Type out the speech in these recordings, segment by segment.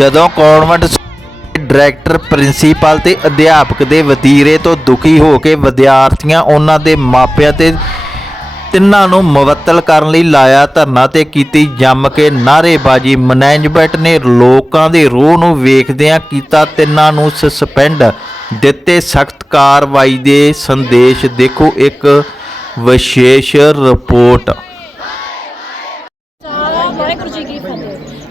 ਜਦੋਂ ਕਨਵੈਂਟ director, principal ਤੇ ਅਧਿਆਪਕ ਦੇ ਵਤੀਰੇ ਤੋਂ ਦੁਖੀ ਹੋ ਕੇ ਵਿਦਿਆਰਥੀਆਂ ਉਹਨਾਂ ਦੇ ਮਾਪਿਆਂ ਤੇ ਤਿੰਨਾਂ ਨੂੰ ਮੁਅੱਤਲ ਕਰਨ ਲਈ ਲਾਇਆ ਧਰਨਾ ਤੇ ਕੀਤੀ ਜੰਮ ਕੇ ਨਾਅਰੇਬਾਜ਼ੀ, ਮੈਨੇਜਮੈਂਟ ਨੇ ਲੋਕਾਂ ਦੇ ਰੋਹ ਨੂੰ ਵੇਖਦਿਆਂ ਕੀਤਾ ਤਿੰਨਾਂ ਨੂੰ ਸਸਪੈਂਡ, ਦਿੱਤੇ ਸਖਤ ਕਾਰਵਾਈ ਦੇ ਸੰਦੇਸ਼। ਦੇਖੋ ਇੱਕ ਵਿਸ਼ੇਸ਼ ਰਿਪੋਰਟ। ਵਾਹਿਗੁਰੂ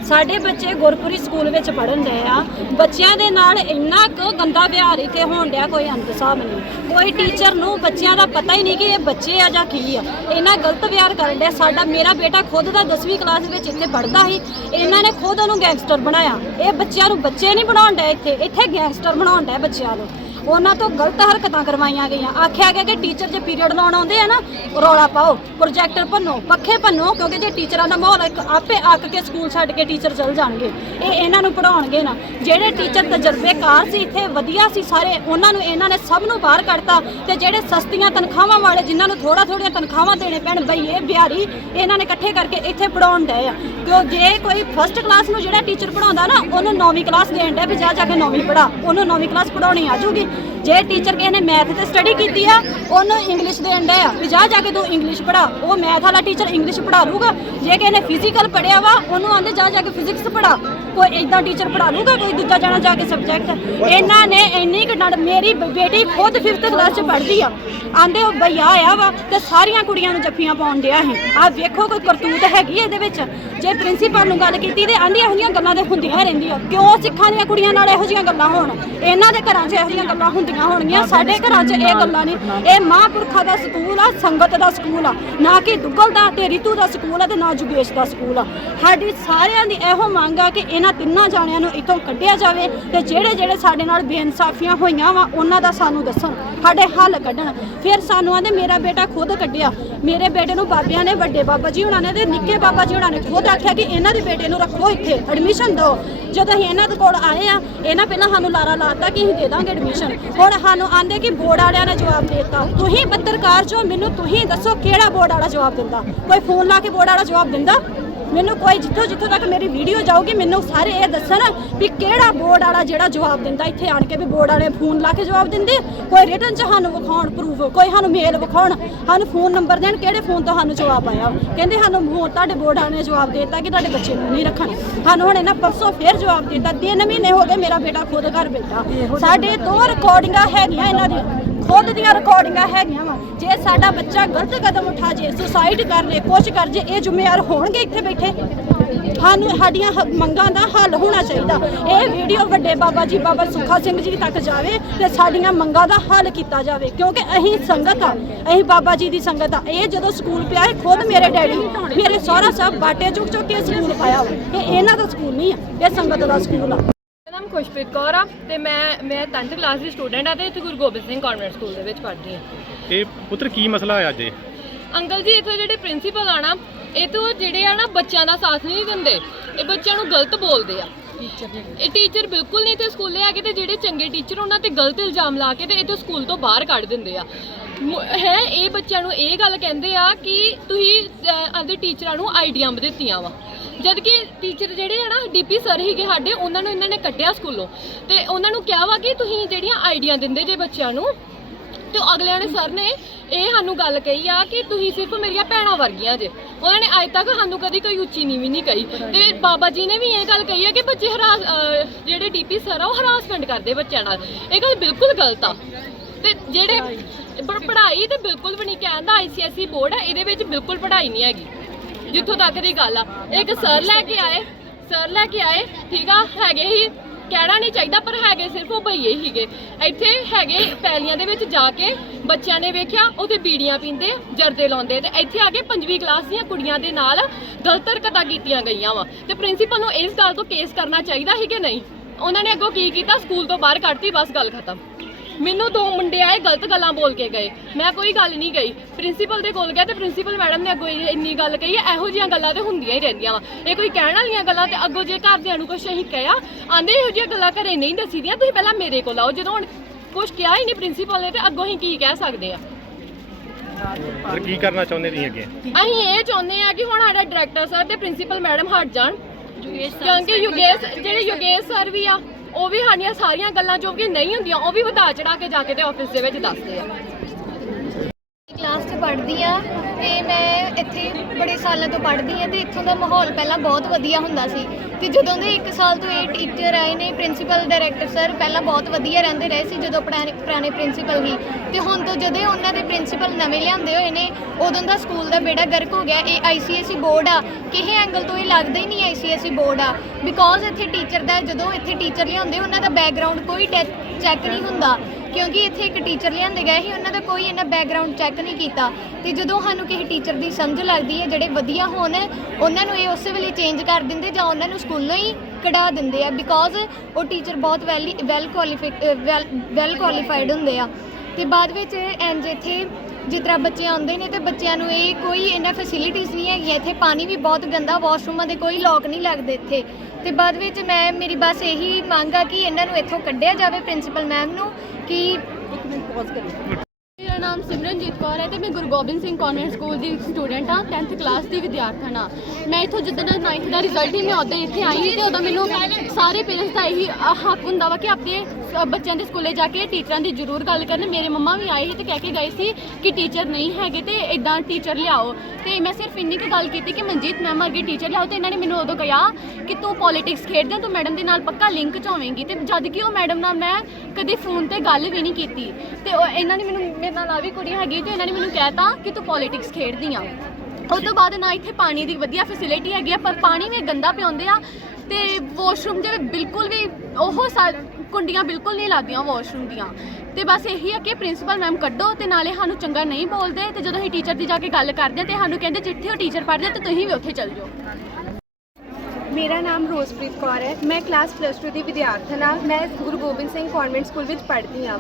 ਸਾਡੇ ਬੱਚੇ ਗੁਰਪੁਰੀ ਸਕੂਲ ਵਿੱਚ ਪੜ੍ਹਨ ਰਹੇ ਆ। ਬੱਚਿਆਂ ਦੇ ਨਾਲ ਇੰਨਾ ਕੁ ਗੰਦਾ ਵਿਹਾਰ ਇੱਥੇ ਹੋਣ ਡਿਆ, ਕੋਈ ਅੰਤ ਹਿਸਾਬ ਨਹੀਂ। ਕੋਈ ਟੀਚਰ ਨੂੰ ਬੱਚਿਆਂ ਦਾ ਪਤਾ ਹੀ ਨਹੀਂ ਕਿ ਇਹ ਬੱਚੇ ਆ ਜਾਂ ਕੀ ਆ। ਇਹਨਾਂ ਗਲਤ ਵਿਹਾਰ ਕਰਨ ਡਿਆ। ਸਾਡਾ, ਮੇਰਾ ਬੇਟਾ ਖੁਦ ਦਾ 10ਵੀਂ ਕਲਾਸ ਵਿੱਚ ਇੱਥੇ ਪੜ੍ਹਦਾ ਸੀ। ਇਹਨਾਂ ਨੇ ਖੁਦ ਉਹਨੂੰ ਗੈਂਗਸਟਰ ਬਣਾਇਆ। ਇਹ ਬੱਚਿਆਂ ਨੂੰ ਬੱਚੇ ਨਹੀਂ ਬਣਾਉਣ ਡਿਆ ਇੱਥੇ। ਇੱਥੇ ਗੈਂਗਸਟਰ ਬਣਾਉਣ ਡਿਆ ਬੱਚਿਆਂ ਨੂੰ। ਉਹਨਾਂ ਤੋਂ ਗਲਤ ਹਰਕਤਾਂ ਕਰਵਾਈਆਂ ਗਈਆਂ। ਆਖਿਆ ਗਿਆ ਕਿ ਟੀਚਰ ਜੇ ਪੀਰੀਅਡ ਲਾਉਣ ਆਉਂਦੇ ਆ ਨਾ, ਰੌਲਾ ਪਾਓ ਪ੍ਰੋਜੈਕਟਰ ਭੰਨੋ, ਪੱਖੇ ਭੰਨੋ, ਕਿਉਂਕਿ ਜੇ ਟੀਚਰਾਂ ਦਾ ਮਾਹੌਲ ਇੱਕ ਆਪੇ ਅੱਕ ਕੇ ਸਕੂਲ ਛੱਡ ਕੇ ਟੀਚਰ ਚਲ ਜਾਣਗੇ। ਇਹ ਇਹਨਾਂ ਨੂੰ ਪੜਾਉਣਗੇ ਨਾ। ਜਿਹੜੇ ਟੀਚਰ ਤਜਰਬੇਕਾਰ ਸੀ, ਇੱਥੇ ਵਧੀਆ ਸੀ ਸਾਰੇ, ਉਹਨਾਂ ਨੂੰ ਇਹਨਾਂ ਨੇ ਸਭ ਨੂੰ ਬਾਹਰ ਕੱਢਤਾ ਤੇ ਜਿਹੜੇ ਸਸਤੀਆਂ ਤਨਖਾਹਾਂ ਵਾਲੇ, ਜਿਨ੍ਹਾਂ ਨੂੰ ਥੋੜਾ ਥੋੜੀਆਂ ਤਨਖਾਹਾਂ ਦੇਣੇ ਪੈਣ ਬਈ ਇਹ ਬਿਹਾਰੀ, ਇਹਨਾਂ ਨੇ ਇਕੱਠੇ ਕਰਕੇ ਇੱਥੇ ਪੜਾਉਣ ਡਏ ਆ। ਕਿਉਂ ਜੇ ਕੋਈ ਫਸਟ ਕਲਾਸ ਨੂੰ ਜਿਹੜਾ ਟੀਚਰ ਪੜਾਉਂਦਾ ਨਾ, ਉਹਨੂੰ 9ਵੀਂ ਕਲਾਸ ਦੇਣ ਡਿਆ ਵੀ ਜਾ ਜਾ ਕੇ 9ਵੀਂ ਪੜਾ ਉਹਨੂੰ 9ਵੀਂ ਕਲਾਸ ਪੜਾਉਣੀ ਆ ਜੂਗੀ ਜੇ ਟੀਚਰ ਕਿਸੇ ਨੇ ਮੈਥ ਤੇ ਸਟੱਡੀ ਕੀਤੀ ਆ, ਉਹਨੂੰ ਇੰਗਲਿਸ਼ ਦੇਣ ਦਾ ਆ, ਵੀ ਜਾ ਜਾ ਕੇ ਤੂੰ ਇੰਗਲਿਸ਼ ਪੜਾ ਉਹ ਮੈਥ ਵਾਲਾ ਟੀਚਰ ਇੰਗਲਿਸ਼ ਪੜਾ ਲੂਗਾ ਜੇ ਕਿਸੇ ਨੇ ਫਿਜ਼ੀਕਲ ਪੜਿਆ ਵਾ, ਉਹਨੂੰ ਆਂਦੇ ਜਾ ਜਾ ਕੇ ਫਿਜ਼ਿਕਸ ਪੜਾ ਕੋਈ ਇਦਾਂ ਟੀਚਰ ਪੜਾ ਲੂਗਾ ਕੋਈ ਦੂਜਾ ਜਾਣਾ ਜਾ ਕੇ ਸਬਜੈਕਟ ਇਹਨਾਂ ਨੇ ਇੰਨੀ ਕੁ ਮੇਰੀ ਬੇਟੀ ਖੁਦ 5th ਕਲਾਸ ਚ ਪੜ੍ਹਦੀ ਆ। ਆਂਦੇ ਉਹ ਬਈਆ ਆਇਆ ਵਾ ਤੇ ਸਾਰੀਆਂ ਕੁੜੀਆਂ ਨੂੰ ਜੱਫੀਆਂ ਪਾਉਣ ਡਿਆ ਸੀ। ਆ ਵੇਖੋ ਕੋਈ ਕਰਤੂਤ ਹੈਗੀ ਇਹਦੇ ਵਿੱਚ? ਜੇ ਪ੍ਰਿੰਸੀਪਲ ਨੂੰ ਗੱਲ ਕੀਤੀ ਤੇ ਆਂਦੀ ਇਹੋ ਜਿਹੀਆਂ ਗੱਲਾਂ ਤੇ ਹੁੰਦੀਆਂ ਰਹਿੰਦੀਆਂ। ਕਿਉਂ ਸਿੱਖਾਂ ਦੀਆਂ ਕੁੜੀਆਂ ਨਾਲ ਇਹੋ ਜਿਹੀਆਂ ਗੱਲਾਂ ਹੋਣ? ਇਹਨਾਂ ਦੇ ਘਰਾਂ 'ਚ ਇਹੋ ਜਿਹੀਆਂ ਗੱਲਾਂ ਹੁੰਦੀਆਂ ਹੋਣਗੀਆਂ, ਸਾਡੇ ਘਰਾਂ 'ਚ ਇਹ ਗੱਲਾਂ ਨਹੀਂ। ਇਹ ਮਹਾਂਪੁਰਖਾਂ ਦਾ ਸਕੂਲ ਆ, ਸੰਗਤ ਦਾ ਸਕੂਲ ਆ। ਨਾ ਕਿ ਦੁੱਗਲ ਦਾ ਤੇ ਰਿਤੂ ਦਾ ਸਕੂਲ ਆ ਤੇ ਨਾ ਜੁਗੇਸ਼ ਦਾ ਸਕੂਲ ਆ। ਸਾਡੀ ਸਾਰਿਆਂ ਦੀ ਇਹੋ ਮੰਗ ਆ ਕਿ ਇਹਨਾਂ ਤਿੰਨਾਂ ਜਾਣਿਆਂ ਨੂੰ ਇੱਥੋਂ ਕੱਢਿਆ ਜਾਵੇ ਤੇ ਜਿਹੜੇ ਜਿਹੜੇ ਸਾਡੇ ਨਾਲ ਬੇਇਨਸਾਫੀਆਂ ਹੋਈਆਂ ਵਾ, ਉਹਨਾਂ ਦਾ ਸਾਨੂੰ ਦੱਸਣ, ਸਾਡੇ ਹੱਲ ਕੱਢਣ। ਫਿਰ ਸਾਨੂੰ ਆਂਦੇ, ਮੇਰਾ ਬੇਟਾ ਖੁਦ ਕੱਢਿਆ। ਮੇਰੇ ਬੇਟੇ ਨੂੰ ਬਾਬਿਆਂ ਨੇ, ਵੱਡੇ ਬਾਬਾ ਜੀ ਉਹਨਾਂ ਨੇ ਤੇ ਨਿੱਕੇ ਬਾਬਾ ਜੀ ਉਹਨਾਂ ਨੇ ਖੁਦ ਆਖਿਆ ਕਿ ਇਹਨਾਂ ਦੇ ਬੇਟੇ ਨੂੰ ਰੱਖੋ ਇੱਥੇ ਐਡਮਿਸ਼ਨ ਦਿਓ। ਜਦੋਂ ਅਸੀਂ ਇਹਨਾਂ ਦੇ ਕੋਲ ਆਏ ਆ, ਇਹਨਾਂ ਪਹਿਲਾਂ ਸਾਨੂੰ ਲਾਰਾ ਲਾਤਾ ਕਿ ਅਸੀਂ ਦੇ ਦਾਂਗੇ ਐਡਮਿਸ਼ਨ ਹੁਣ ਸਾਨੂੰ ਆਂਦੇ ਕਿ ਬੋਰਡ ਵਾਲਿਆਂ ਨੇ ਜਵਾਬ ਦੇ ਦਿੱਤਾ। ਤੁਸੀਂ ਪੱਤਰਕਾਰ ਜੋ, ਮੈਨੂੰ ਤੁਸੀਂ ਦੱਸੋ ਕਿਹੜਾ ਬੋਰਡ ਵਾਲਾ ਜਵਾਬ ਦਿੰਦਾ। ਕੋਈ ਫੋਨ ਲਾ ਕੇ ਬੋਰਡ ਵਾਲਾ ਜਵਾਬ ਦਿੰਦਾ? ਮੈਨੂੰ ਕੋਈ ਜਿੱਥੋਂ ਜਿੱਥੋਂ ਤੱਕ ਮੇਰੀ ਵੀਡੀਓ ਜਾਊਗੀ ਮੈਨੂੰ ਸਾਰੇ ਇਹ ਦੱਸਣ ਵੀ ਕਿਹੜਾ ਬੋਰਡ ਵਾਲਾ ਜਿਹੜਾ ਜਵਾਬ ਦਿੰਦਾ। ਇੱਥੇ ਆਣ ਕੇ ਵੀ ਬੋਰਡ ਵਾਲੇ ਫੋਨ ਲਾ ਕੇ ਜਵਾਬ ਦਿੰਦੇ। ਕੋਈ ਰਿਟਨ ਚ ਸਾਨੂੰ ਵਿਖਾਉਣ ਪ੍ਰੂਫ ਕੋਈ ਸਾਨੂੰ ਮੇਲ ਵਿਖਾਉਣ ਸਾਨੂੰ ਫੋਨ ਨੰਬਰ ਦੇਣ ਕਿਹੜੇ ਫੋਨ ਤੋਂ ਸਾਨੂੰ ਜਵਾਬ ਆਇਆ। ਕਹਿੰਦੇ ਸਾਨੂੰ ਹੋਰ ਤੁਹਾਡੇ ਬੋਰਡ ਵਾਲੇ ਨੇ ਜਵਾਬ ਦੇ ਦਿੱਤਾ ਕਿ ਤੁਹਾਡੇ ਬੱਚੇ ਨੂੰ ਨਹੀਂ ਰੱਖਣਾ। ਸਾਨੂੰ ਹੁਣ ਇਹਨਾਂ ਪਰਸੋਂ ਫੇਰ ਜਵਾਬ ਦਿੱਤਾ। ਤਿੰਨ ਮਹੀਨੇ ਹੋ ਗਏ ਮੇਰਾ ਬੇਟਾ ਖੁਦ ਘਰ ਬੈਠਾ। ਸਾਡੇ ਦੋ ਰਿਕਾਰਡਿੰਗਾਂ ਹੈਗੀਆਂ ਇਹਨਾਂ ਦੀਆਂ। ਖੁਦ ਦੀਆਂ ਰਿਕਾਰਡਿੰਗਾਂ ਹੈਗੀਆਂ ਵਾ। ਜੇ ਸਾਡਾ ਬੱਚਾ ਗਲਤ ਕਦਮ ਉਠਾ ਜੇ ਸੁਸਾਈਡ ਕਰ ਲੇ, ਕੁਛ ਕਰ ਜੇ, ਇਹ ਜ਼ਿੰਮੇਵਾਰ ਹੋਣਗੇ ਇੱਥੇ ਬੈਠੇ? ਸਾਨੂੰ, ਸਾਡੀਆਂ ਹ- ਮੰਗਾਂ ਦਾ ਹੱਲ ਹੋਣਾ ਚਾਹੀਦਾ। ਇਹ ਵੀਡੀਓ ਵੱਡੇ ਬਾਬਾ ਜੀ, ਬਾਬਾ ਸੁੱਖਾ ਸਿੰਘ ਜੀ ਤੱਕ ਜਾਵੇ ਤੇ ਸਾਡੀਆਂ ਮੰਗਾਂ ਦਾ ਹੱਲ ਕੀਤਾ ਜਾਵੇ। ਕਿਉਂਕਿ ਅਸੀਂ ਸੰਗਤ ਆ, ਅਸੀਂ ਬਾਬਾ ਜੀ ਦੀ ਸੰਗਤ ਆ। ਇਹ ਜਦੋਂ ਸਕੂਲ ਪਿਆ, ਇਹ ਖੁਦ ਮੇਰੇ ਡੈਡੀ, ਮੇਰੇ ਸਹੁਰਾ ਸਾਹਿਬ ਬਾਟੇ ਚੁੱਕ ਚੁੱਕ ਕੇ ਸਕੂਲ ਪਾਇਆ ਵਾ। ਇਹ ਇਹਨਾਂ ਦਾ ਸਕੂਲ ਨਹੀਂ ਆ, ਇਹ ਸੰਗਤ ਦਾ ਸਕੂਲ ਆ। ਖੁਸ਼ਪ੍ਰੀਤ ਕੌਰ ਆ ਤੇ ਮੈਂ ਮੈਂ 10th ਕਲਾਸ ਦੀ ਸਟੂਡੈਂਟ ਆ ਤੇ ਇੱਥੇ ਗੁਰੂ ਗੋਬਿੰਦ ਸਿੰਘ ਕਨਵੈਂਟ ਸਕੂਲ ਦੇ ਵਿੱਚ ਪੜ੍ਹਦੀ ਆ ਇਹ ਪੁੱਤਰ ਕੀ ਮਸਲਾ ਹੋਇਆ ਅੱਜ? ਇਹ? ਅੰਕਲ ਜੀ ਇੱਥੇ ਜਿਹੜੇ ਪ੍ਰਿੰਸੀਪਲ ਆ ਨਾ ਇਹ ਤੋਂ ਜਿਹੜੇ ਆ ਨਾ ਬੱਚਿਆਂ ਦਾ ਸਾਥ ਨਹੀਂ ਦਿੰਦੇ ਇਹ ਬੱਚਿਆਂ ਨੂੰ ਗਲਤ ਬੋਲਦੇ ਆ। ਇਹ ਟੀਚਰ ਬਿਲਕੁਲ ਨਹੀਂ ਤੇ ਸਕੂਲੇ ਆ ਕੇ ਤੇ ਜਿਹੜੇ ਚੰਗੇ ਟੀਚਰ ਉਹਨਾਂ ਤੇ ਗਲਤ ਇਲਜ਼ਾਮ ਲਾ ਕੇ ਤੇ ਇਹ ਤੋਂ ਸਕੂਲ ਤੋਂ ਬਾਹਰ ਕੱਢ ਦਿੰਦੇ ਆ। ਮ- ਹੈ ਇਹ ਬੱਚਿਆਂ ਨੂੰ ਇਹ ਗੱਲ ਕਹਿੰਦੇ ਆ ਕਿ ਤੁਸੀਂ ਅਹ, ਆਪਦੇ ਟੀਚਰਾਂ ਨੂੰ ਆਈਡੀਆਂ ਦਿੱਤੀਆਂ ਵਾ। ਜਦ ਕਿ ਟੀਚਰ ਜਿਹੜੇ ਆ ਨਾ ਡੀਪੀ ਸਰ ਹੀਗੇ ਸਾਡੇ ਉਹਨਾਂ ਨੂੰ ਇਹਨਾਂ ਨੇ ਕੱਢਿਆ ਸਕੂਲੋਂ। ਤੇ ਉਹਨਾਂ ਨੂੰ ਕਿਹਾ ਵਾ ਕਿ ਤੁਸੀਂ ਜਿਹੜੀਆਂ ਆਈਡੀਆਂ ਦਿੰਦੇ ਜੇ ਬੱਚਿਆਂ ਨੂੰ ਤੇ ਅਗਲਿਆਂ ਨੇ ਸਰ ਨੇ ਇਹ ਸਾਨੂੰ ਗੱਲ ਕਹੀ ਆ ਕਿ ਤੁਸੀਂ ਸਿਰਫ ਮੇਰੀਆਂ ਭੈਣਾਂ ਵਰਗੀਆਂ ਜੇ। ਉਹਨਾਂ ਨੇ ਅੱਜ ਤੱਕ ਸਾਨੂੰ ਕਦੀ ਕੋਈ ਉੱਚੀ ਨੀਵੀਂ ਨਹੀਂ ਕਹੀ। ਤੇ ਬਾਬਾ ਜੀ ਨੇ ਵੀ ਇਹ ਗੱਲ ਕਹੀ ਆ ਕਿ ਬੱਚੇ ਹਰਾਸ ਜਿਹੜੇ ਡੀਪੀ ਸਰ ਆ ਉਹ ਹਰਾਸਮੈਂਟ ਕਰਦੇ ਬੱਚਿਆਂ ਨਾਲ। ਇਹ ਗੱਲ ਬਿਲਕੁਲ ਗਲਤ ਆ। ਤੇ ਜਿਹੜੇ ਪੜ੍ਹਾਈ। ਤੇ ਬਿਲਕੁਲ ਵੀ ਨਹੀਂ ਕਹਿੰਦਾ ਆਈਸੀਐਸਈ ਬੋਰਡ ਆ ਇਹਦੇ ਵਿੱਚ ਬਿਲਕੁਲ ਪੜ੍ਹਾਈ ਨਹੀਂ ਹੈਗੀ। ਜਿੱਥੋਂ ਤੱਕ ਦੀ ਗੱਲ ਆ। ਇੱਕ ਸਰ ਲੈ ਕੇ ਆਏ ਸਰ ਲੈ ਕੇ ਆਏ, ਠੀਕ ਆ, ਹੈਗੇ ਹੀ, ਕਹਿਣਾ ਨਹੀਂ ਚਾਹੀਦਾ, ਪਰ ਹੈਗੇ ਸਿਰਫ ਉਹ ਭਈਏ ਹੀਗੇ ਇੱਥੇ ਹੈਗੇ ਪੈਲੀਆਂ ਦੇ ਵਿੱਚ ਜਾ ਕੇ ਬੱਚਿਆਂ ਨੇ ਵੇਖਿਆ ਉਹਦੇ ਬੀੜੀਆਂ ਪੀਂਦੇ, ਜਰਦੇ ਲਾਉਂਦੇ, ਤੇ ਇੱਥੇ ਆ ਕੇ ਪੰਜਵੀਂ ਕਲਾਸ ਦੀਆਂ ਕੁੜੀਆਂ ਦੇ ਨਾਲ ਗਲਤ ਹਰਕਤਾਂ ਕੀਤੀਆਂ ਗਈਆਂ ਵਾ। ਤੇ ਪ੍ਰਿੰਸੀਪਲ ਨੂੰ ਇਸ ਗੱਲ ਤੋਂ ਕੇਸ ਕਰਨਾ ਚਾਹੀਦਾ ਸੀ ਕਿ ਨਹੀਂ? ਉਹਨਾਂ ਨੇ ਅੱਗੋਂ ਕੀ ਕੀਤਾ? ਸਕੂਲ ਤੋਂ ਬਾਹਰ ਕੱਢਤੀ, ਬਸ ਗੱਲ ਖਤਮ। ਮੈਨੂੰ ਦੋ ਮੁੰਡੇ ਆਏ ਗਲਤ ਗੱਲਾਂ ਬੋਲ ਕੇ ਗਏ। ਮੈਂ ਕੋਈ ਗੱਲ ਨਹੀਂ ਗਈ ਪ੍ਰਿੰਸੀਪਲ ਦੇ ਕੋਲ ਗਿਆ ਤੇ ਪ੍ਰਿੰਸੀਪਲ ਮੈਡਮ ਨੇ ਅੱਗੋਂ ਇਹ- ਇੰਨੀ ਗੱਲ ਕਹੀ ਹੈ, ਇਹੋ ਜਿਹੀਆਂ ਗੱਲਾਂ ਤੇ ਹੁੰਦੀਆਂ ਹੀ ਰਹਿੰਦੀਆਂ ਵਾ। ਇਹ ਕੋਈ ਕਹਿਣ ਵਾਲੀਆਂ ਗੱਲਾਂ ਤੇ ਅੱਗੋਂ ਜੇ ਘਰਦਿਆਂ ਨੂੰ ਕੁਝ ਅਸੀਂ ਕਿਹਾ ਆਂਦੇ ਇਹੋ ਜਿਹੀਆਂ ਗੱਲਾਂ ਘਰੇ ਨਹੀਂ ਦੱਸੀਦੀਆਂ ਤੁਸੀਂ ਪਹਿਲਾਂ ਮੇਰੇ ਕੋਲ ਆਓ। ਜਦੋਂ ਹੁਣ ਕੁਝ ਕਿਹਾ ਹੀ ਨਹੀਂ ਪ੍ਰਿੰਸੀਪਲ ਨੇ ਤੇ ਅੱਗੋਂ ਅਸੀਂ ਕੀ ਕਹਿ ਸਕਦੇ ਆ ਫਿਰ ਕੀ ਕਰਨਾ ਚਾਹੁੰਦੇ ਤੁਸੀਂ ਅੱਗੇ? ਅਸੀਂ ਇਹ ਚਾਹੁੰਦੇ ਆ ਕਿ ਹੁਣ ਸਾਡਾ ਡਾਇਰੈਕਟਰ ਸਰ ਤੇ ਪ੍ਰਿੰਸੀਪਲ ਮੈਡਮ ਹਟ ਜਾਣ। ਕਿਉਂਕਿ ਯੋਗੇਸ਼ ਜਿਹੜੇ ਯੋਗੇਸ਼ ਸਰ ਵੀ ਆ ਉਹ ਵੀ ਸਾਡੀਆਂ ਸਾਰੀਆਂ ਗੱਲਾਂ ਜੋ ਕਿ ਨਹੀਂ ਹੁੰਦੀਆਂ, ਉਹ ਵੀ ਵਧਾ ਚੜਾ ਕੇ ਜਾ ਕੇ ਤੇ ਆਫਿਸ ਦੇ ਵਿੱਚ ਦੱਸਦੇ ਆ। ਪੜ੍ਹਦੀ ਆ ਤੇ ਮੈਂ ਇੱਥੇ ਬੜੇ ਸਾਲਾਂ ਤੋਂ ਪੜ੍ਹਦੀ ਆ ਤੇ ਇੱਥੋਂ ਦਾ ਮਾਹੌਲ ਪਹਿਲਾਂ ਬਹੁਤ ਵਧੀਆ ਹੁੰਦਾ ਸੀ ਤੇ ਜਦੋਂ ਦੇ 1 ਸਾਲ ਤੋਂ ਇਹ ਟੀਚਰ ਆਏ ਨੇ ਪ੍ਰਿੰਸੀਪਲ ਡਾਇਰੈਕਟਰ ਸਰ ਪਹਿਲਾਂ ਬਹੁਤ ਵਧੀਆ ਰਹਿੰਦੇ ਰਹੇ ਸੀ ਜਦੋਂ ਪੁਰਾਣੇ ਪੁਰਾਣੇ ਪ੍ਰਿੰਸੀਪਲ ਹੀ ਤੇ ਹੁਣ ਤੋਂ ਜਦੋਂ ਉਹਨਾਂ ਦੇ ਪ੍ਰਿੰਸੀਪਲ ਨਵੇਂ ਲਿਆਂਦੇ ਹੋਏ ਨੇ, ਉਦੋਂ ਦਾ ਸਕੂਲ ਦਾ ਬੇੜਾ ਗਰਕ ਹੋ ਗਿਆ, ਇਹ ਆਈਸੀਐਸਈ ਬੋਰਡ ਆ, ਕਿਸੇ ਐਂਗਲ ਤੋਂ ਇਹ ਲੱਗਦਾ ਹੀ ਨਹੀਂ ਆਈਸੀਐਸਈ ਬੋਰਡ ਆ ਬਿਕੋਜ਼ ਇੱਥੇ ਟੀਚਰ ਦਾ ਜਦੋਂ ਇੱਥੇ ਟੀਚਰ ਲਿਆਉਂਦੇ, ਉਹਨਾਂ ਦਾ ਬੈਕਗ੍ਰਾਉਂਡ ਕੋਈ ਚੈੱਕ ਨਹੀਂ ਹੁੰਦਾ। ਕਿਉਂਕਿ ਇੱਥੇ ਇੱਕ ਟੀਚਰ ਲਿਆਂਦੇ ਗਏ ਸੀ, ਉਹਨਾਂ ਦਾ ਕੋਈ ਇਹਨਾਂ ਬੈਕਗ੍ਰਾਉਂਡ ਚੈੱਕ ਨਹੀਂ ਕੀਤਾ। ਤੇ ਜਦੋਂ ਸਾਨੂੰ ਕਿਸੇ ਟੀਚਰ ਦੀ ਸਮਝ ਲੱਗਦੀ ਹੈ, ਜਿਹੜੇ ਵਧੀਆ ਹੋਣ, ਉਹਨਾਂ ਨੂੰ ਇਹ ਉਸੇ ਵੇਲੇ ਚੇਂਜ ਕਰ ਦਿੰਦੇ ਜਾਂ ਉਹਨਾਂ ਨੂੰ ਸਕੂਲੋਂ ਹੀ ਕਢਾ ਦਿੰਦੇ ਆ ਬਿਕੋਜ਼ ਉਹ ਟੀਚਰ ਬਹੁਤ well well qualified well qualified ਹੁੰਦੇ ਆ। ਤੇ ਬਾਅਦ ਵਿੱਚ ਐਂਜ ਇੱਥੇ ਜਿਸ ਤਰ੍ਹਾਂ ਬੱਚੇ ਆਉਂਦੇ ਨੇ, ਤੇ ਬੱਚਿਆਂ ਨੂੰ ਇਹ ਕੋਈ ਇਹਨਾਂ ਫੈਸਿਲਿਟੀਜ਼ ਨਹੀਂ ਹੈਗੀਆਂ। ਇੱਥੇ ਪਾਣੀ ਵੀ ਬਹੁਤ ਗੰਦਾ ਵਾਸ਼ਰੂਮਾਂ ਦੇ ਕੋਈ ਲੋਕ ਨਹੀਂ ਲੱਗਦੇ ਇੱਥੇ। ਤੇ ਬਾਅਦ ਵਿੱਚ ਮੈਂ ਮੇਰੀ ਬਸ ਇਹੀ ਮੰਗ ਆ ਕਿ ਇਹਨਾਂ ਨੂੰ ਇੱਥੋਂ ਕੱਢਿਆ ਜਾਵੇ ਪ੍ਰਿੰਸੀਪਲ ਮੈਮ ਨੂੰ। ਕਿ ਇੱਕ ਮਿੰਟ ਕਰ ਮੇਰਾ ਨਾਮ ਸਿਮਰਨਜੀਤ ਕੌਰ ਹੈ ਤੇ ਮੈਂ ਗੁਰੂ ਗੋਬਿੰਦ ਸਿੰਘ ਕਨਵੈਂਟ ਸਕੂਲ ਦੀ ਸਟੂਡੈਂਟ ਹਾਂ 10th ਕਲਾਸ ਦੀ ਵਿਦਿਆਰਥਣ ਹਾਂ। ਮੈਂ ਇੱਥੋਂ ਜਿੱਦਾਂ ਦਾ 9th ਦਾ ਰਿਜ਼ਲਟ ਹੀ ਮੈਂ ਉਦੋਂ ਇੱਥੇ ਆਈ ਸੀ ਤੇ ਉਦੋਂ ਮੈਨੂੰ ਸਾਰੇ ਪੇਰੈਂਟਸ ਦਾ ਇਹੀ ਹੱਕ ਹੁੰਦਾ ਵਾ ਕਿ ਆਪਣੇ ਬੱਚਿਆਂ ਦੇ ਸਕੂਲੇ ਜਾ ਕੇ ਟੀਚਰਾਂ ਦੀ ਜ਼ਰੂਰ ਗੱਲ ਕਰਨ। ਮੇਰੇ ਮੰਮਾ ਵੀ ਆਏ ਸੀ ਤੇ ਕਹਿ ਕੇ ਗਏ ਸੀ ਕਿ ਟੀਚਰ ਨਹੀਂ ਹੈਗੇ ਤੇ ਇਦਾਂ ਟੀਚਰ ਲਿਆਓ। ਤੇ ਮੈਂ ਸਿਰਫ ਇੰਨੀ ਕੁ ਗੱਲ ਕੀਤੀ ਕਿ ਮਨਜੀਤ ਮੈਮ ਅੱਗੇ ਟੀਚਰ ਲਿਆਓ ਤੇ ਇਹਨਾਂ ਨੇ ਮੈਨੂੰ ਉਦੋਂ ਕਿਹਾ ਕਿ ਤੂੰ ਪੋਲਿਟਿਕਸ ਖੇਡਦੇ ਤੂੰ ਮੈਡਮ ਦੇ ਨਾਲ ਪੱਕਾ ਲਿੰਕ ਚ ਹੋਵੇਂਗੀ। ਤੇ ਜਦ ਕਿ ਉਹ ਮੈਡਮ ਨਾਲ ਮੈਂ ਕਦੇ ਫੋਨ ਤੇ ਗੱਲ ਵੀ ਨਹੀਂ ਕੀਤੀ। ਤੇ ਉਹ ਇਹਨਾਂ ਨੇ ਮੈਨੂੰ, ਮੇਰੇ ਨਾਲ ਆ ਵੀ ਕੁੜੀਆਂ ਹੈਗੀ ਤੇ ਇਹਨਾਂ ਨੇ ਮੈਨੂੰ ਕਹਿਤਾ ਕਿ ਤੂੰ ਪੋਲਿਟਿਕਸ ਖੇਡਦੀ ਆ ਉਸ ਤੋਂ ਬਾਅਦ ਨਾ ਇੱਥੇ ਪਾਣੀ ਦੀ ਵਧੀਆ ਫੈਸਿਲਿਟੀ ਹੈਗੀ ਆ, ਪਰ ਪਾਣੀ ਵੀ ਗੰਦਾ ਪਿਆਉਂਦੇ ਆ। ਤੇ ਵਾਸ਼ਰੂਮ ਦੇ ਬਿਲਕੁਲ ਵੀ ਉਹ ਸਾ- ਕੁੰਡੀਆਂ ਬਿਲਕੁਲ ਨਹੀਂ ਲੱਗਦੀਆਂ ਵਾਸ਼ਰੂਮ ਦੀਆਂ। ਤੇ ਬਸ ਇਹੀ ਆ ਕਿ ਪ੍ਰਿੰਸੀਪਲ ਮੈਮ ਕੱਢੋ ਤੇ ਨਾਲੇ ਸਾਨੂੰ ਚੰਗਾ ਨਹੀਂ ਬੋਲਦੇ। ਤੇ ਜਦੋਂ ਅਸੀਂ ਟੀਚਰ ਦੀ ਜਾ ਕੇ ਗੱਲ ਕਰਦੇ ਆ ਤੇ ਸਾਨੂੰ ਕਹਿੰਦੇ, ਜਿੱਥੇ ਉਹ ਟੀਚਰ ਪੜ੍ਹਦੇ ਤੇ ਤੁਸੀਂ ਵੀ ਉੱਥੇ ਚੱਲ ਜਾਓ। ਮੇਰਾ ਨਾਮ ਰੋਸਪ੍ਰੀਤ ਕੌਰ ਹੈ। ਮੈਂ ਕਲਾਸ ਪਲੱਸ 2 ਦੀ ਵਿਦਿਆਰਥਣ ਹਾਂ। ਮੈਂ ਗੁਰੂ ਗੋਬਿੰਦ ਸਿੰਘ ਕਨਵੈਂਟ ਸਕੂਲ ਵਿੱਚ ਪੜ੍ਹਦੀ ਹਾਂ।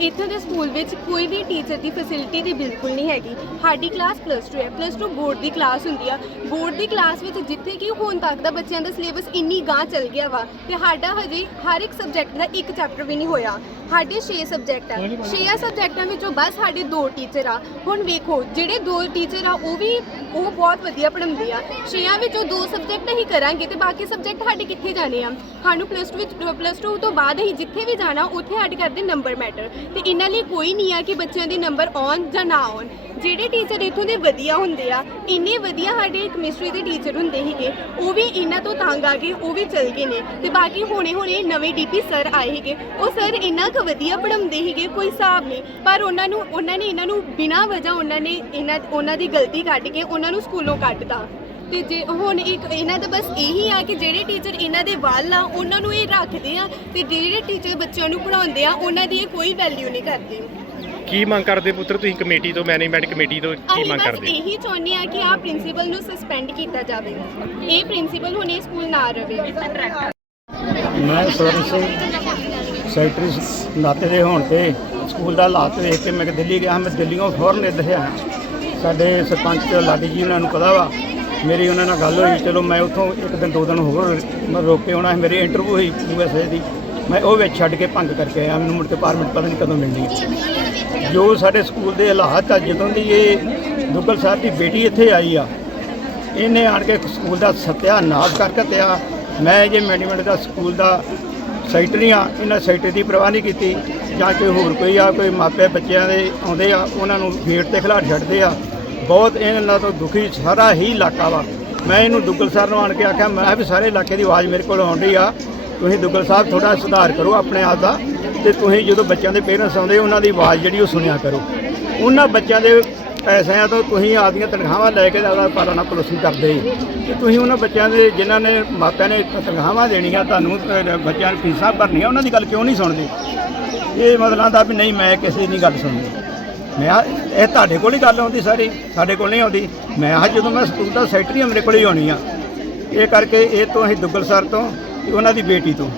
ਇੱਥੇ ਦੇ ਸਕੂਲ ਵਿੱਚ ਕੋਈ ਵੀ ਟੀਚਰ ਦੀ ਫੈਸਿਲਿਟੀ ਦੀ ਬਿਲਕੁਲ ਨਹੀਂ ਹੈਗੀ। ਸਾਡੀ ਕਲਾਸ ਪਲੱਸ 2 ਹੈ। ਪਲੱਸ 2 ਬੋਰਡ ਦੀ ਕਲਾਸ ਹੁੰਦੀ ਆ। ਬੋਰਡ ਦੀ ਕਲਾਸ ਵਿੱਚ ਜਿੱਥੇ ਕਿ ਹੁਣ ਤੱਕ ਦਾ ਬੱਚਿਆਂ ਦਾ ਸਿਲੇਬਸ ਇੰਨੀ ਗਾਂ ਚੱਲ ਗਿਆ ਵਾ ਤੇ ਸਾਡਾ ਹਜੇ ਹਰ ਇੱਕ ਸਬਜੈਕਟ ਦਾ ਇੱਕ ਚੈਪਟਰ ਵੀ ਨਹੀਂ ਹੋਇਆ। ਸਾਡੇ 6 ਸਬਜੈਕਟ ਆ। 6 ਸਬਜੈਕਟਾਂ ਵਿੱਚੋਂ ਬਸ ਸਾਡੇ ਦੋ ਟੀਚਰ ਆ। ਹੁਣ ਵੇਖੋ ਜਿਹੜੇ ਦੋ ਟੀਚਰ ਆ ਉਹ ਵੀ ਉਹ ਬਹੁਤ ਵਧੀਆ ਪੜ੍ਹਾਉਂਦੇ ਆ। 6 ਵਿੱਚੋਂ ਦੋ ਸਬਜੈਕਟ ਹੀ ਕਰਾਂਗੇ ਤੇ ਬਾਕੀ ਸਬਜੈਕਟ ਸਾਡੇ ਕਿੱਥੇ ਜਾਣੇ ਆ? ਸਾਨੂੰ ਪਲੱਸ 2 ਵਿੱਚ ਪਲੱਸ 2 ਤੋਂ ਬਾਅਦ ਹੀ ਜਿੱਥੇ ਵੀ ਜਾਣਾ ਉੱਥੇ ਸਾਡੇ ਕਰਦੇ ਨੰਬਰ ਮੈਟਰ ਤੇ ਇਹਨਾਂ ਲਈ ਕੋਈ ਨਹੀਂ ਆ ਕਿ ਬੱਚਿਆਂ ਦੇ ਨੰਬਰ ਆਉਣ ਜਾਂ ਨਾ ਆਉਣ। ਜਿਹੜੇ ਟੀਚਰ ਇੱਥੋਂ ਦੇ ਵਧੀਆ ਹੁੰਦੇ ਆ, ਇੰਨੇ ਵਧੀਆ ਸਾਡੇ ਕੈਮਿਸਟਰੀ ਦੇ ਟੀਚਰ ਹੁੰਦੇ ਸੀਗੇ, ਉਹ ਵੀ ਇਹਨਾਂ ਤੋਂ ਤੰਗ ਆ ਕੇ ਉਹ ਵੀ ਚਲ ਗਏ ਨੇ। ਤੇ ਬਾਕੀ ਹੁਣੇ ਹੁਣੇ ਨਵੇਂ ਡੀਪੀ ਸਰ ਆਏ ਸੀਗੇ, ਉਹ ਸਰ ਇੰਨਾ ਕੁ ਵਧੀਆ ਪੜ੍ਹਾਉਂਦੇ ਸੀਗੇ, ਕੋਈ ਹਿਸਾਬ ਨਹੀਂ। ਪਰ ਉਹਨਾਂ ਨੂੰ, ਉਹਨਾਂ ਨੇ ਇਹਨਾਂ ਨੂੰ ਬਿਨਾਂ ਵਜ੍ਹਾ ਉਹਨਾਂ ਨੇ ਇਹਨਾਂ, ਉਹਨਾਂ ਦੀ ਗਲਤੀ ਕੱਢ ਕੇ ਉਹਨਾਂ ਨੂੰ ਸਕੂਲੋਂ ਕੱਢਤਾ। ਤੇ ਜੇ ਹੁਣ ਇੱਕ ਇਹਨਾਂ ਦਾ ਬਸ ਇਹੀ ਆ ਕਿ ਜਿਹੜੇ ਟੀਚਰ ਇਹਨਾਂ ਦੇ ਵੱਲ ਆ ਉਹਨਾਂ ਨੂੰ ਇਹ ਰੱਖਦੇ ਆ ਤੇ ਜਿਹੜੇ ਟੀਚਰ ਬੱਚਿਆਂ ਨੂੰ ਪੜ੍ਹਾਉਂਦੇ ਆ ਉਹਨਾਂ ਦੀ ਇਹ ਕੋਈ ਵੈਲਿਊ ਨਹੀਂ ਕਰਦੇ। ਕੀ ਮੰਗ ਕਰਦੇ ਪੁੱਤਰ ਤੁਸੀਂ ਕਮੇਟੀ ਤੋਂ ਮੈਨੇਜਮੈਂਟ ਕਮੇਟੀ ਤੋਂ ਕੀ ਅਸੀਂ ਮੰਗ ਬਸ ਕਰਦੇ? ਇਹੀ ਚਾਹੁੰਦੇ ਆ ਕਿ ਆ ਪ੍ਰਿੰਸੀਪਲ ਨੂੰ ਸਸਪੈਂਡ ਕੀਤਾ ਜਾਵੇ। ਇਹ ਪ੍ਰਿੰਸੀਪਲ ਹੁਣ ਇਹ ਸਕੂਲ ਨਾ ਰਵੇ। ਮੈਂ ਸਵਰਨ ਸਿੰਘ ਸੈਕਟਰੀ ਨਾਤੇ ਦੇ ਹੋਣ ਤੇ ਸਕੂਲ ਦਾ ਹਾਲਾਤ ਵੇਖ ਕੇ ਮੈਂ ਕਿ ਦਿੱਲੀ ਗਿਆ ਮੈਂ ਦਿੱਲੀੋਂ ਫੌਰਨ ਇੱਧਰ ਆਇਆ ਸਾਡੇ ਸਰਪੰਚ ਲਾਡੀ ਜੀ ਉਹਨਾਂ ਨੂੰ ਪਤਾ ਵਾ ਮੇਰੀ ਉਹਨਾਂ ਨਾਲ ਗੱਲ ਹੋਈ, ਚਲੋ ਮੈਂ ਉੱਥੋਂ ਇੱਕ ਦਿਨ, ਦੋ ਦਿਨ ਹੋਰ ਮੈਂ ਰੋਕ ਕੇ ਆਉਣਾ ਸੀ, ਮੇਰੀ ਇੰਟਰਵਿਊ ਹੋਈ ਯੂਐਸਏ ਦੀ। ਮੈਂ ਉਹ ਵਿੱਚ ਛੱਡ ਕੇ ਭੰਗ ਕਰਕੇ ਆਇਆ, ਮੈਨੂੰ ਮੁੜ ਕੇ ਪਾਰਮਿਟ ਪਤਾ ਨਹੀਂ ਕਦੋਂ ਮਿਲਣੀ। ਜੋ ਸਾਡੇ ਸਕੂਲ ਦੇ ਹਾਲਾਤ ਆ ਜਦੋਂ ਦੀ ਇਹ ਦੁੱਗਲ ਸਾਹਿਬ ਦੀ ਬੇਟੀ ਇੱਥੇ ਆਈ ਆ, ਇਹਨੇ ਆਣ ਕੇ ਸਕੂਲ ਦਾ ਸਤਿਆਨਾਸ਼ ਕਰਕੇ ਤਿਆ। ਮੈਂ ਜੇ ਮੈਨੇਜਮੈਂਟ ਦਾ ਸਕੂਲ ਦਾ ਸੈਕਟਰੀ ਆ, ਇਹਨਾਂ ਸੈਕਟਰੀ ਦੀ ਪ੍ਰਵਾਹ ਨਹੀਂ ਕੀਤੀ। ਜਾਂ ਕੋਈ ਹੋਰ ਕੋਈ ਆ, ਕੋਈ ਮਾਪੇ ਬੱਚਿਆਂ ਦੇ ਆਉਂਦੇ ਆ, ਉਹਨਾਂ ਨੂੰ ਗੇਟ ਤੇ ਖਿਲਾੜ ਛੱਡਦੇ ਆ। ਬਹੁਤ ਇਹਨਾਂ ਤੋਂ ਦੁਖੀ ਸਾਰਾ ਹੀ ਇਲਾਕਾ ਵਾ। ਮੈਂ ਇਹਨੂੰ ਦੁੱਗਲ ਸਰ ਨੂੰ ਆਣ ਕੇ ਆਖਿਆ, ਮੈਂ ਵੀ ਸਾਰੇ ਇਲਾਕੇ ਦੀ ਆਵਾਜ਼ ਮੇਰੇ ਕੋਲ ਆਉਣ ਡਈ ਆ। ਤੁਸੀਂ ਦੁੱਗਲ ਸਾਹਿਬ ਥੋੜਾ ਸੁਧਾਰ ਕਰੋ ਆਪਣੇ ਆਪ ਦਾ ਤੇ ਤੁਸੀਂ ਜਦੋਂ ਬੱਚਿਆਂ ਦੇ ਪੇਰੈਂਟਸ ਆਉਂਦੇ, ਉਹਨਾਂ ਦੀ ਆਵਾਜ਼ ਜਿਹੜੀ ਉਹ ਸੁਣਿਆ ਕਰੋ। ਉਹਨਾਂ ਬੱਚਿਆਂ ਦੇ ਪੈਸਿਆਂ ਤੋਂ ਤੁਸੀਂ ਆਪਦੀਆਂ ਤਨਖਾਹਾਂ ਲੈ ਕੇ ਆਪਦਾ ਪਾਲਣਾ ਪਲੋਸੀ ਕਰਦੇ ਜੀ ਤੇ ਤੁਸੀਂ ਉਹਨਾਂ ਬੱਚਿਆਂ ਦੇ ਜਿਨ੍ਹਾਂ ਨੇ ਮਾਪਿਆਂ ਨੇ ਤਨਖਾਹਾਂ ਦੇਣੀਆਂ, ਤੁਹਾਨੂੰ ਬੱਚਿਆਂ ਨੂੰ ਫੀਸਾਂ ਭਰਨੀਆਂ, ਉਹਨਾਂ ਦੀ ਗੱਲ ਕਿਉਂ ਨਹੀਂ ਸੁਣਦੇ? ਇਹ ਮਤਲਬ ਦਾ ਵੀ ਨਹੀਂ, ਮੈਂ ਕਿਸੇ ਦੀ ਨਹੀਂ ਗੱਲ ਸੁਣਦੀ। ਮੈਂ ਕਿਹਾ, ਇਹ ਤੁਹਾਡੇ ਕੋਲ ਹੀ ਗੱਲ ਆਉਂਦੀ ਸਾਰੀ ਸਾਡੇ ਕੋਲ ਨਹੀਂ ਆਉਂਦੀ। ਮੈਂ ਆ ਜਦੋਂ ਮੈਂ ਸਕੂਲ ਦਾ ਸੈਕਟਰੀ ਹਾਂ ਮੇਰੇ ਕੋਲ ਹੀ ਆਉਣੀ ਆ। ਇਹ ਕਰਕੇ ਇਹ ਤੋਂ ਅਸੀਂ ਦੁੱਗਲ ਸਰ ਤੋਂ ਤੇ ਉਹਨਾਂ ਦੀ ਬੇਟੀ ਤੋਂ।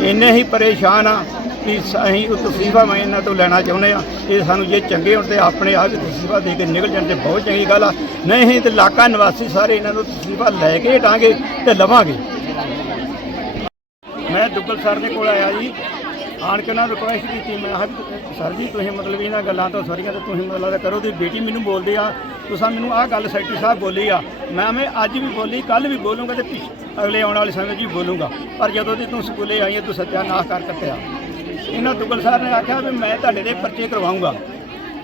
ਇੰਨੇ ਹੀ ਪਰੇਸ਼ਾਨ ਆ ਕਿ ਅਸੀਂ ਉਹ ਤਸੀਫਾ ਮੈਂ ਇਹਨਾਂ ਤੋਂ ਲੈਣਾ ਚਾਹੁੰਦੇ ਆ। ਇਹ ਸਾਨੂੰ ਜੇ ਚੰਗੇ ਹੋਣ ਤੇ ਆਪਣੇ ਆਪ ਹੀ ਤਸੀਫਾ ਦੇ ਕੇ ਨਿਕਲ ਜਾਣ ਤੇ ਬਹੁਤ ਚੰਗੀ ਗੱਲ ਆ। ਨਹੀਂ ਤੇ ਇਲਾਕਾ ਨਿਵਾਸੀ ਸਾਰੇ ਇਹਨਾਂ ਨੂੰ ਤਸੀਫਾ ਲੈ ਕੇ ਹਟਾਂਗੇ ਤੇ ਲਵਾਂਗੇ। ਮੈਂ ਦੁੱਗਲ ਸਰ ਦੇ ਕੋਲ ਆਇਆ ਜੀ। ਆਣ ਕੇ ਉਹਨਾਂ ਰਿਕੁਐਸਟ ਕੀਤੀ, ਮੈਂ ਕਿਹਾ ਵੀ ਸਰ ਜੀ, ਤੁਸੀਂ ਮਤਲਬ ਇਹਨਾਂ ਗੱਲਾਂ ਤੋਂ ਸੌਰੀਆਂ ਤੇ ਤੁਸੀਂ ਮਤਲਬ ਕਰੋ ਦੀ ਬੇਟੀ ਮੈਨੂੰ ਬੋਲਦੇ ਆ ਤੁਸੀਂ ਮੈਨੂੰ ਆਹ ਗੱਲ ਸੈਕਟਰੀ ਸਾਹਿਬ ਬੋਲੀ ਆ, ਮੈਂ ਮੈਂ ਅੱਜ ਵੀ ਬੋਲੀ ਕੱਲ ਵੀ ਬੋਲੂੰਗਾ ਤੇ ਪਿਛ- ਅਗਲੇ ਆਉਣ ਵਾਲੇ ਸਮੇਂ 'ਚ ਵੀ ਬੋਲੂੰਗਾ। ਪਰ ਜਦੋਂ ਦੀ ਤੂੰ ਸਕੂਲੇ ਆਈ ਹੈ ਤੂੰ ਸੱਤਿਆਨਾਸ਼ ਕਰ ਕੱਟਿਆ। ਇਹਨਾਂ ਦੁੱਗਲ ਸਾਹਿਬ ਨੇ ਆਖਿਆ ਵੀ ਮੈਂ ਤੁਹਾਡੇ ਦੇ ਪਰਚੇ ਕਰਵਾਉਂਗਾ।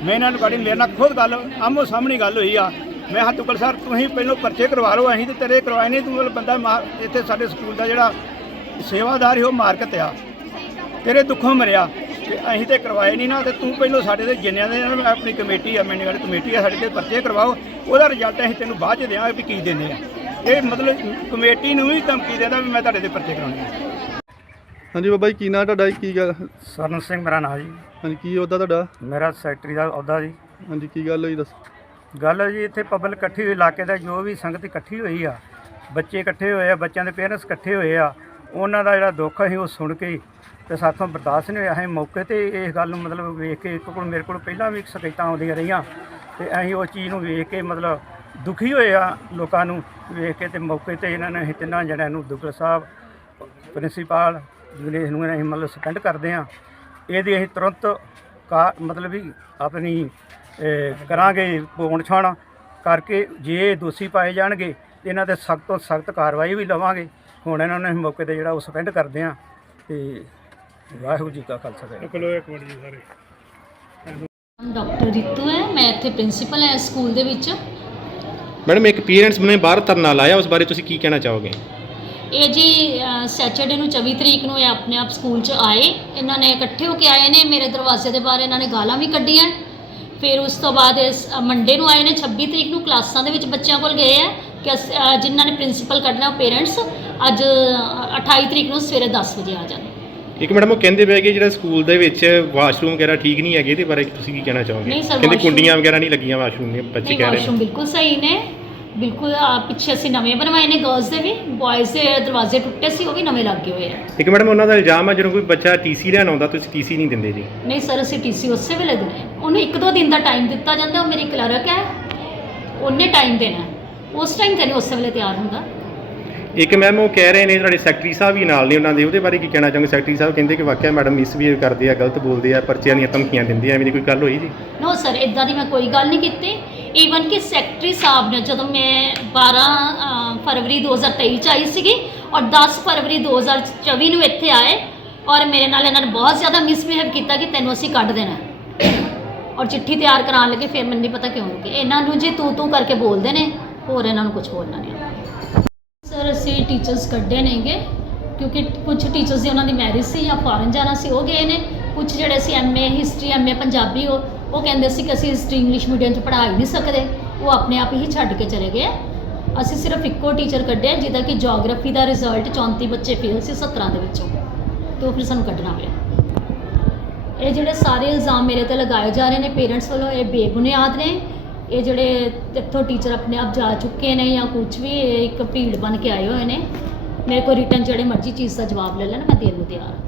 ਮੈਂ ਇਹਨਾਂ ਨੂੰ ਕਹੀ ਮੇਰੇ ਨਾਲ ਖੁਦ ਗੱਲ ਆਮੋ ਸਾਹਮਣੇ ਗੱਲ ਹੋਈ ਆ। ਮੈਂ ਹਾਂ ਦੁੱਗਲ ਸਾਹਿਬ ਤੁਸੀਂ ਪਹਿਲਾਂ ਪਰਚੇ ਕਰਵਾ ਲਓ, ਅਸੀਂ ਤੇ ਤੇਰੇ ਕਰਵਾਏ ਨਹੀਂ ਤੂੰ ਮਤਲਬ ਬੰਦਾ ਮਾਰ- ਇੱਥੇ ਸਾਡੇ ਸਕੂਲ ਦਾ ਜਿਹੜਾ ਸੇਵਾਦਾਰ ਸੀ, ਉਹ ਮਾਰਕਤ ਆ। ਤੇਰੇ ਦੁੱਖੋਂ ਮਰਿਆ। ਤੇ ਅਸੀਂ ਤੇ ਕਰਵਾਏ ਨਹੀਂ ਨਾ ਤੇ ਤੂੰ ਪਹਿਲਾਂ ਸਾਡੇ ਦੇ ਜਿੰਨਿਆਂ ਦੇ ਨਾਲ ਆਪਣੀ ਕਮੇਟੀ ਆ ਮੈਨੇ ਵਾਲੀ ਕਮੇਟੀ ਆ ਸਾਡੇ ਤੇ ਪਰਚੇ ਕਰਵਾਓ। ਉਹਦਾ ਰਿਜ਼ਲਟ ਅਸੀਂ ਤੈਨੂੰ ਬਾਅਦ ਚ ਦਿਆਂਗੇ ਵੀ ਕੀ ਦਿੰਦੇ ਆ। ਇਹ ਮਤਲਬ ਕਮੇਟੀ ਨੂੰ ਵੀ ਧਮਕੀ ਦੇਦਾ ਵੀ ਮੈਂ ਤੁਹਾਡੇ ਤੇ ਪਰਚੇ ਕਰਾਉਣੇ ਆ। ਹਾਂਜੀ ਬਾਬਾ ਜੀ ਕੀ ਨਾਂ ਤੁਹਾਡਾ ਜੀ? ਕੀ ਗੱਲ? ਸਰਨ ਸਿੰਘ ਮੇਰਾ ਨਾਂ ਜੀ। ਹਾਂਜੀ ਕੀ ਉਹਦਾ ਤੁਹਾਡਾ? ਮੇਰਾ ਸੈਕਟਰੀ ਦਾ ਅਹੁਦਾ ਜੀ। ਹਾਂਜੀ ਕੀ ਗੱਲ ਹੋਈ ਦੱਸ। ਗੱਲ ਹੈ ਜੀ ਇੱਥੇ ਪਬਲਿਕ ਇਕੱਠੀ ਹੋਈ ਇਲਾਕੇ ਦਾ ਜੋ ਵੀ ਸੰਗਤ ਇਕੱਠੀ ਹੋਈ ਆ ਬੱਚੇ ਇਕੱਠੇ ਹੋਏ ਆ ਬੱਚਿਆਂ ਦੇ ਪੇਰੈਂਟਸ ਇਕੱਠੇ ਹੋਏ ਆ ਉਹਨਾਂ ਦਾ ਜਿਹੜਾ ਦੁੱਖ ਸੀ ਉਹ ਸੁਣ ਕੇ ਤੇ ਸਾਥੋਂ ਬਰਦਾਸ਼ਤ ਨਹੀਂ ਹੋਇਆ। ਅਸੀਂ ਮੌਕੇ ਤੇ ਇਸ ਗੱਲ ਨੂੰ ਮਤਲਬ ਵੇਖ ਕੇ ਇੱਕ ਕੋਲ ਮੇਰੇ ਕੋਲ ਪਹਿਲਾਂ ਵੀ ਸ਼ਿਕਾਇਤਾਂ ਆਉਂਦੀਆਂ ਰਹੀਆਂ ਤੇ ਅਸੀਂ ਉਹ ਚੀਜ਼ ਨੂੰ ਵੇਖ ਕੇ ਮਤਲਬ ਦੁਖੀ ਹੋਏ ਆ ਲੋਕਾਂ ਨੂੰ ਵੇਖ ਕੇ ਤੇ ਮੌਕੇ ਤੇ ਇਹਨਾਂ ਨੇ ਅਸੀਂ ਤਿੰਨਾਂ ਜਣਿਆਂ ਨੂੰ ਦੁੱਗਲ ਸਾਹਿਬ, ਪ੍ਰਿੰਸੀਪਲ ਜਿਹੜੇ ਨੂੰ ਅਸੀਂ ਮਤਲਬ ਸਪੈਂਡ ਕਰਦੇ ਆ ਇਹਦੀ ਅਸੀਂ ਤੁਰੰਤ ਕਾ ਮਤਲਬ ਵੀ ਆਪਣੀ ਕਰਾਂਗੇ ਪੋਣ ਛਾਣ ਕਰਕੇ ਜੇ ਦੋਸ਼ੀ ਪਾਏ ਜਾਣਗੇ ਤੇ ਇਹਨਾਂ ਤੇ ਸਖਤ ਤੋਂ ਸਖਤ ਕਾਰਵਾਈ ਵੀ ਲਵਾਂਗੇ। ਹੁਣ ਇਹਨਾਂ ਨੂੰ ਅਸੀਂ ਮੌਕੇ ਤੇ ਜਿਹੜਾ ਉਹ ਸਪੈਂਡ ਕਰਦੇ ਆ ਤੇ ਵਾਹਿਗੁਰੂ ਜੀ ਕਾ ਖਾਲਸਾ ਚਲੋ ਇੱਕ ਮਿੰਟ ਜੀ ਸਾਰੇ। ਡਾਕਟਰ ਰਿਤੂ ਹੈ ਮੈਂ ਇੱਥੇ ਪ੍ਰਿੰਸੀਪਲ ਹਾਂ ਇਸ ਸਕੂਲ ਦੇ ਵਿੱਚ। ਮੈਡਮ ਇੱਕ ਪੇਰੈਂਟਸ ਨੇ ਬਾਹਰ ਧਰਨਾ ਲਾਇਆ ਉਸ ਬਾਰੇ ਤੁਸੀਂ ਕੀ ਕਹਿਣਾ ਚਾਹੋਗੇ? ਇਹ ਜੀ ਸੈਚਰਡੇ ਨੂੰ 24 ਤਰੀਕ ਨੂੰ ਇਹ ਆਪਣੇ ਆਪ ਸਕੂਲ 'ਚ ਆਏ। ਇਹਨਾਂ ਨੇ ਇਕੱਠੇ ਹੋ ਕੇ ਆਏ ਨੇ ਮੇਰੇ ਦਰਵਾਜ਼ੇ ਦੇ ਬਾਹਰ ਇਹਨਾਂ ਨੇ ਗਾਲਾਂ ਵੀ ਕੱਢੀਆਂ। ਫਿਰ ਉਸ ਤੋਂ ਬਾਅਦ ਇਸ ਮੰਡੇ ਨੂੰ ਆਏ ਨੇ 26 ਤਰੀਕ ਨੂੰ ਕਲਾਸਾਂ ਦੇ ਵਿੱਚ ਬੱਚਿਆਂ ਕੋਲ ਗਏ ਆ ਕਿ ਅਸ- ਅ, ਜਿਨ੍ਹਾਂ ਨੇ ਪ੍ਰਿੰਸੀਪਲ ਕੱਢਣਾ ਪੇਰੈਂਟਸ ਅੱਜ ਅ, 28 ਤਰੀਕ ਨੂੰ ਸਵੇਰੇ 10 ਵਜੇ ਆ ਜਾਣ। ਇੱਕ ਮੈਡਮ ਉਹ ਕਹਿੰਦੇ ਪਏ ਕਿ ਜਿਹੜਾ ਸਕੂਲ ਦੇ ਵਿੱਚ ਵਾਸ਼ਰੂਮ ਵਗੈਰਾ ਠੀਕ ਨਹੀਂ ਹੈਗੇ ਇਹਦੇ ਬਾਰੇ ਤੁਸੀਂ ਕੀ ਕਹਿਣਾ ਚਾਹੋਗੇ? ਨਹੀਂ sir, ਕਹਿੰਦੇ washroom- ਕੁੰਡੀਆਂ ਵਗੈਰਾ ਨਹੀਂ ਲੱਗੀਆਂ ਵਾਸ਼ਰੂਮ ਦੇ ਬੱਚੇ ਨਹੀਂ ਕਹਿ ਰਹੇ ਵਾਸ਼ਰੂਮ ਨੇ ਬਿਲਕੁਲ ਸਹੀ ਨੇ। ਬਿਲਕੁਲ ਅ, ਪਿੱਛੇ ਅਸੀਂ ਨਵੇਂ ਬਣਵਾਏ ਨੇ ਗਰਲਸ ਦੇ ਵੀ। ਬॉयਜ਼ ਦੇ ਦਰਵਾਜ਼ੇ ਟੁੱਟੇ ਸੀ ਉਹ ਵੀ ਨਵੇਂ ਲੱਗੇ ਹੋਏ ਆ। ਇੱਕ ਮੈਡਮ ਉਹਨਾਂ ਦਾ ਇਲਜ਼ਾਮ ਹੈ ਜਦੋਂ ਕੋਈ ਬੱਚਾ ਟੀਸੀ ਲੈਣ ਆਉਂਦਾ ਤੁਸੀਂ ਟੀਸੀ ਨਹੀਂ ਦਿੰਦੇ ਜੀ। ਨਹੀਂ ਸਰ ਅਸੀਂ ਟੀਸੀ ਉਸੇ ਵੇਲੇ ਦੇਣਾ ਹੈ। ਉਹਨੂੰ ਇੱਕ ਦੋ ਦਿਨ ਦਾ ਟਾਈਮ ਦਿੱਤਾ ਜਾਂਦਾ ਉਹ ਮੇਰੀ ਕਲਰਕ ਹੈ। ਉਹਨੇ ਟਾਈਮ ਦੇਣਾ। ਹੈ। ਉਸ ਟਾਈਮ ਤੇ ਨਹੀਂ ਉਸੇ ਵੇਲੇ ਤਿਆਰ ਹੁੰਦਾ। ਇੱਕ ਮੈਮ ਉਹ ਕਹਿ ਰਹੇ ਨੇ ਸਾਡੇ ਸੈਕਟਰੀ ਸਾਹਿਬ ਵੀ ਨਾਲ ਨੇ ਉਹਨਾਂ ਦੇ ਉਹਦੇ ਬਾਰੇ ਕੀ ਕਹਿਣਾ ਚਾਹੋਗੇ? ਸੈਕਟਰੀ ਸਾਹਿਬ ਕਹਿੰਦੇ ਕਿ ਵਾਕਿਆ ਮੈਡਮ ਮਿਸਬੀਹੇਵ ਕਰਦੇ ਆ ਗਲਤ ਬੋਲਦੇ ਆ ਪਰਚਿਆਂ ਦੀਆਂ ਧਮਕੀਆਂ ਦਿੰਦੇ ਆ ਐਵੇਂ ਦੀ ਕੋਈ ਗੱਲ ਹੋਈ ਜੀ? ਨੋ ਸਰ ਇਦਾਂ ਦੀ ਮੈਂ ਕੋਈ ਗੱਲ ਨਹੀਂ ਕੀਤੀ। ਈਵਨ ਕਿ ਸੈਕਟਰੀ ਸਾਹਿਬ ਨੇ ਜਦੋਂ ਮੈਂ 12 ਅ, ਫਰਵਰੀ 2023 ਚ ਆਈ ਸੀਗੀ ਔਰ 10 ਫਰਵਰੀ 2024 ਨੂੰ ਇੱਥੇ ਆਏ ਔਰ ਮੇਰੇ ਨਾਲ ਇਹਨਾਂ ਨੇ ਬਹੁਤ ਜ਼ਿਆਦਾ ਮਿਸਬਿਹੇਵ ਕੀਤਾ ਕਿ ਤੈਨੂੰ ਅਸੀਂ ਕੱਢ ਦੇਣਾ। ਔਰ ਚਿੱਠੀ ਤਿਆਰ ਕਰਾਉਣ ਲੱਗੇ ਫਿਰ ਮੈਨੂੰ ਨਹੀਂ ਪਤਾ ਕਿਉਂ ਕਿ ਇਹਨਾਂ ਨੂੰ ਜੇ ਤੂੰ ਤੂੰ ਕਰਕੇ ਬੋਲਦੇ ਨੇ ਹੋਰ ਇਹਨਾਂ ਨੂੰ ਕੁਝ ਬੋਲਣਾ ਨਹੀਂ ਟੀਚਰਸ ਕੱਢੇ ਨੇਗੇ, ਕਿਉਂਕਿ ਕੁਝ ਟੀਚਰਸ ਦੀ ਉਹਨਾਂ ਦੀ ਮੈਰਿਜ ਸੀ ਜਾਂ ਫੋਰਨ ਜਾਣਾ ਸੀ, ਉਹ ਗਏ ਨੇ। ਕੁਝ ਜਿਹੜੇ ਸੀ ਐਮਏ ਹਿਸਟਰੀ ਐਮਏ ਪੰਜਾਬੀ, ਉਹ ਉਹ ਕਹਿੰਦੇ ਸੀ ਕਿ ਅਸੀਂ ਹਿਸਟਰੀ ਇੰਗਲਿਸ਼ ਮੀਡੀਅਮ 'ਚ ਪੜ੍ਹਾ ਹੀ ਨਹੀਂ ਸਕਦੇ। ਉਹ ਆਪਣੇ ਆਪ ਹੀ ਛੱਡ ਕੇ ਚਲੇ ਗਏ। ਅਸੀਂ ਸਿਰਫ ਇੱਕੋ ਟੀਚਰ ਕੱਢਿਆ, ਜਿਹਦਾ ਕਿ ਜੀਓਗ੍ਰਾਫੀ ਦਾ ਰਿਜ਼ਲਟ 34 ਬੱਚੇ ਫੇਲ ਸੀ 17 ਦੇ ਵਿੱਚੋਂ। ਤੇ ਉਹ ਫਿਰ ਸਾਨੂੰ ਕੱਢਣਾ ਪਿਆ। ਇਹ ਜਿਹੜੇ ਸਾਰੇ ਇਲਜ਼ਾਮ ਮੇਰੇ ਤੇ ਲਗਾਏ ਜਾ ਰਹੇ ਨੇ ਪੇਰੈਂਟਸ ਵੱਲੋਂ ਇਹ ਬੇਬੁਨਿਆਦ ਨੇ। ਇਹ ਜਿਹੜੇ ਇੱਥੋਂ ਟੀਚਰ ਆਪਣੇ ਆਪ ਜਾ ਚੁੱਕੇ ਨੇ ਜਾਂ ਕੁਝ ਵੀ, ਇਹ ਇੱਕ ਭੀੜ ਬਣ ਕੇ ਆਏ ਹੋਏ ਨੇ। ਮੇਰੇ ਕੋਲ ਰਿਟਰਨ ਜਿਹੜੇ ਮਰਜ਼ੀ ਚੀਜ਼ ਦਾ ਜਵਾਬ ਲੈ ਲੈਣ, ਮੈਂ ਦੇਣ ਨੂੰ ਤਿਆਰ ਹਾਂ।